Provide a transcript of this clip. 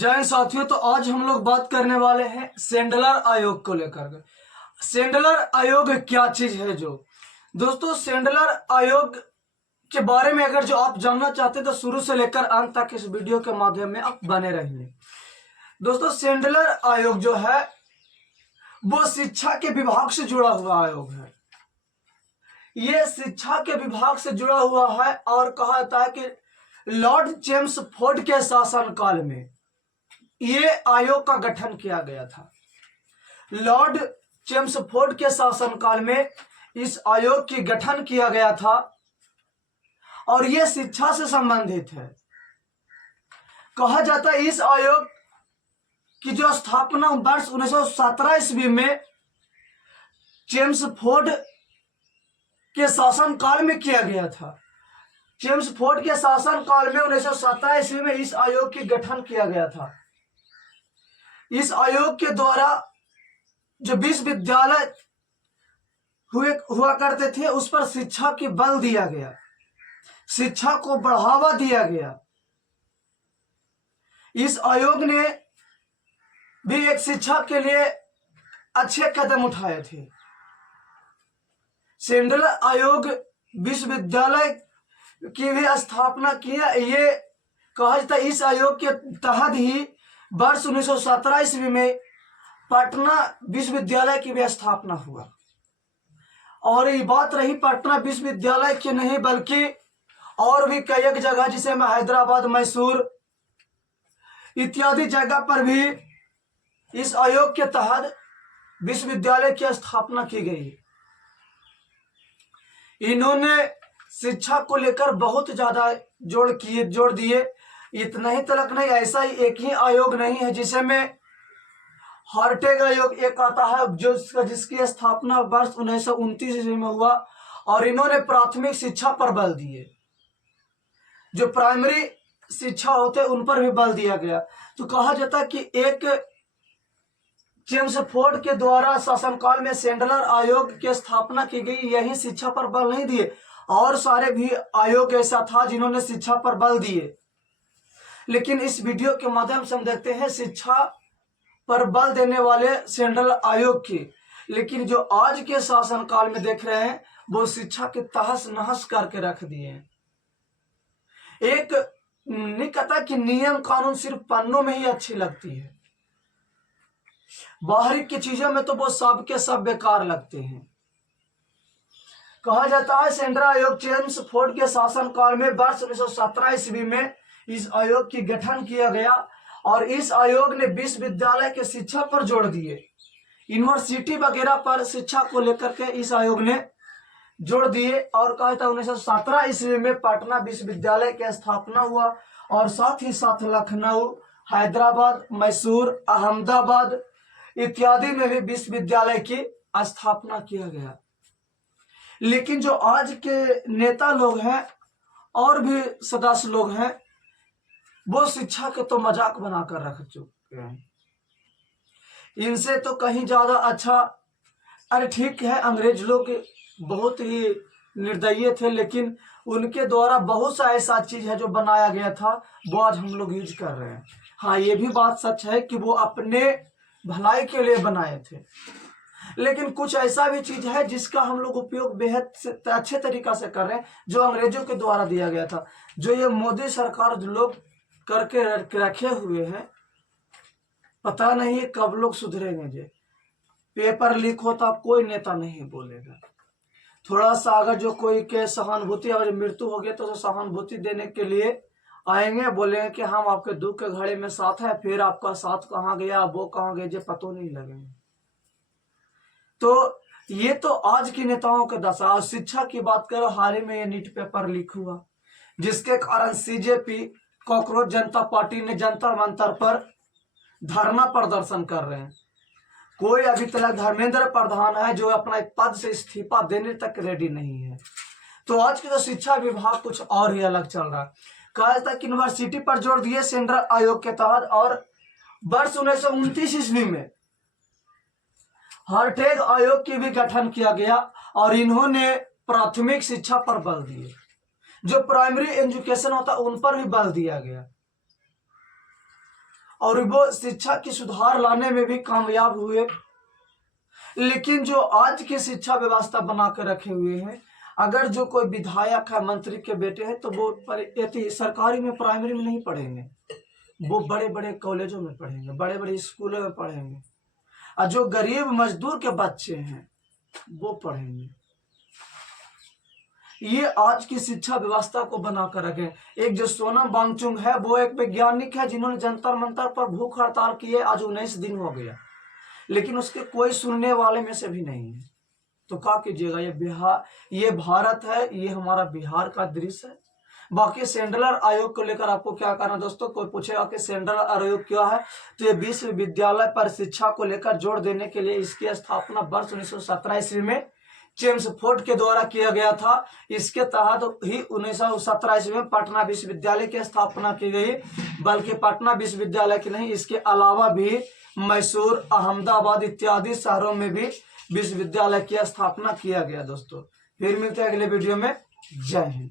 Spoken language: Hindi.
जय हिंद साथियों। तो आज हम लोग बात करने वाले हैं सेंडलर आयोग को लेकर। सेंडलर आयोग क्या चीज है? जो दोस्तों सेंडलर आयोग के बारे में अगर जो आप जानना चाहते हैं तो शुरू से लेकर अंत तक इस वीडियो के माध्यम में आप बने रहिए। दोस्तों सेंडलर आयोग जो है वो शिक्षा के विभाग से जुड़ा हुआ आयोग है। ये शिक्षा के विभाग से जुड़ा हुआ है और कहा जाता है कि लॉर्ड चेम्सफोर्ड के शासनकाल में ये आयोग का गठन किया गया था। लॉर्ड चेम्सफोर्ड के शासनकाल में इस आयोग की गठन किया गया था और यह शिक्षा से संबंधित है। कहा जाता है इस आयोग की जो स्थापना वर्ष 1917 ईस्वी में चेम्सफोर्ड के शासनकाल में किया गया था। चेम्सफोर्ड के शासनकाल में 1917 ईस्वी में इस आयोग की गठन किया गया था। इस आयोग के द्वारा जो विश्वविद्यालय हुआ करते थे उस पर शिक्षा की बल दिया गया, शिक्षा को बढ़ावा दिया गया। इस आयोग ने भी एक शिक्षा के लिए अच्छे कदम उठाए थे। सेंडलर आयोग विश्वविद्यालय की भी स्थापना किया। ये कहा जाता है इस आयोग के तहत ही वर्ष 1917 ईस्वी में पटना विश्वविद्यालय की भी स्थापना हुआ। और ये बात रही पटना विश्वविद्यालय की नहीं बल्कि और भी कई एक जगह जिसे में हैदराबाद, मैसूर इत्यादि जगह पर भी इस आयोग के तहत विश्वविद्यालय की स्थापना की गई। इन्होंने शिक्षा को लेकर बहुत ज्यादा जोड़ दिए। इतना ही तलक नहीं, ऐसा ही एक ही आयोग नहीं है जिसे में हार्टेग आयोग एक आता है जिसकी स्थापना वर्ष 1929 ईस्वी में हुआ और इन्होंने प्राथमिक शिक्षा पर बल दिए। जो प्राइमरी शिक्षा होते उन पर भी बल दिया गया। तो कहा जाता है कि एक चेम्सफोर्ड के द्वारा शासनकाल में सेंडलर आयोग की स्थापना की गई, यही शिक्षा पर बल नहीं दिए, और सारे भी आयोग ऐसा था जिन्होंने शिक्षा पर बल दिए। लेकिन इस वीडियो के माध्यम से हम देखते हैं शिक्षा पर बल देने वाले सेंट्रल आयोग की। लेकिन जो आज के शासनकाल में देख रहे हैं वो शिक्षा के तहस नहस करके रख दिए। एक नहीं कहता कि नियम कानून सिर्फ पन्नों में ही अच्छी लगती है, बाहरी की चीजों में तो वो सब के सब बेकार लगते हैं। कहा जाता है सेंट्रल आयोग चेम्सफोर्ड के शासनकाल में वर्ष 1917 ईस्वी में इस आयोग की गठन किया गया और इस आयोग ने विश्वविद्यालय के शिक्षा पर जोर दिए। यूनिवर्सिटी वगैरह पर शिक्षा को लेकर के इस आयोग ने जोर दिए। और कहा था 1917 ईस्वी में पटना विश्वविद्यालय की स्थापना हुआ और साथ ही साथ लखनऊ, हैदराबाद, मैसूर, अहमदाबाद इत्यादि में भी विश्वविद्यालय की स्थापना किया गया। लेकिन जो आज के नेता लोग हैं और भी सदस्य लोग हैं वो शिक्षा के तो मजाक बनाकर रख चुके हैं। इनसे तो कहीं ज्यादा अच्छा, अरे ठीक है अंग्रेज लोग बहुत ही निर्दयी थे लेकिन उनके द्वारा बहुत सा ऐसा चीज है जो बनाया गया था वो आज हम लोग यूज कर रहे हैं। हाँ, ये भी बात सच है कि वो अपने भलाई के लिए बनाए थे, लेकिन कुछ ऐसा भी चीज है जिसका हम लोग उपयोग बेहद अच्छे तरीका से कर रहे हैं जो अंग्रेजों के द्वारा दिया गया था। जो ये मोदी सरकार जो लोग करके रखे हुए हैं, पता नहीं कब लोग सुधरेंगे। जे पेपर लीक होता कोई नेता नहीं बोलेगा। थोड़ा सा अगर जो कोई के सहानुभूति और मृत्यु हो गया तो सहानुभूति देने के लिए आएंगे, बोलेंगे कि हम आपके दुख के घड़े में साथ है, फिर आपका साथ कहाँ गया वो कहाँ गए जो पता नहीं लगेंगे। तो ये तो आज की नेताओं के दशा। शिक्षा की बात करो, हाल ही में ये नीट पेपर लीक हुआ जिसके कारण सीजेपी कॉकरोच जनता पार्टी ने जंतर मंतर पर धरना प्रदर्शन कर रहे हैं। कोई अभी तक धर्मेंद्र प्रधान है जो अपना एक पद से इस्तीफा देने तक रेडी नहीं है। तो आज की तो शिक्षा विभाग कुछ और ही अलग चल रहा है। कहा जाता है कि यूनिवर्सिटी पर जोर दिए सेंट्रल आयोग के तहत और वर्ष 1929 ईस्वी में हार्टेग आयोग की भी गठन किया गया और इन्होंने प्राथमिक शिक्षा पर बल दिए। जो प्राइमरी एजुकेशन होता उन पर भी बल दिया गया। और वो शिक्षा की सुधार लाने में भी कामयाब हुए। लेकिन जो आज की शिक्षा व्यवस्था बना के रखे हुए हैं, अगर जो कोई विधायक है, मंत्री के बेटे हैं, तो वो सरकारी में, प्राइमरी में नहीं पढ़ेंगे, वो बड़े बड़े कॉलेजों में पढ़ेंगे, बड़े बड़े स्कूलों में पढ़ेंगे। और जो गरीब मजदूर के बच्चे हैं वो पढ़ेंगे। ये आज की शिक्षा व्यवस्था को बनाकर रखे। एक जो सोनम वांगचुक है, वो एक वैज्ञानिक है जिन्होंने जंतर मंतर पर भूख हड़ताल की है, आज 19 दिन हो गया, लेकिन उसके कोई सुनने वाले में से भी नहीं है। तो क्या कीजिएगा, ये बिहार, ये भारत है, ये हमारा बिहार का दृश्य है। बाकी सेंट्रल आयोग को लेकर आपको क्या करना दोस्तों, कोई पूछेगा कि सेंट्रल आयोग क्या है, तो ये विश्वविद्यालय पर शिक्षा को लेकर जोर देने के लिए इसकी स्थापना वर्ष 1917 ईस्वी में चेम्सफोर्ड के द्वारा किया गया था। इसके तहत ही 1917 ईस्वी में पटना विश्वविद्यालय की स्थापना की गई। बल्कि पटना विश्वविद्यालय की नहीं, इसके अलावा भी मैसूर, अहमदाबाद इत्यादि शहरों में भी विश्वविद्यालय की स्थापना किया गया। दोस्तों फिर मिलते हैं अगले वीडियो में। जय हिंद।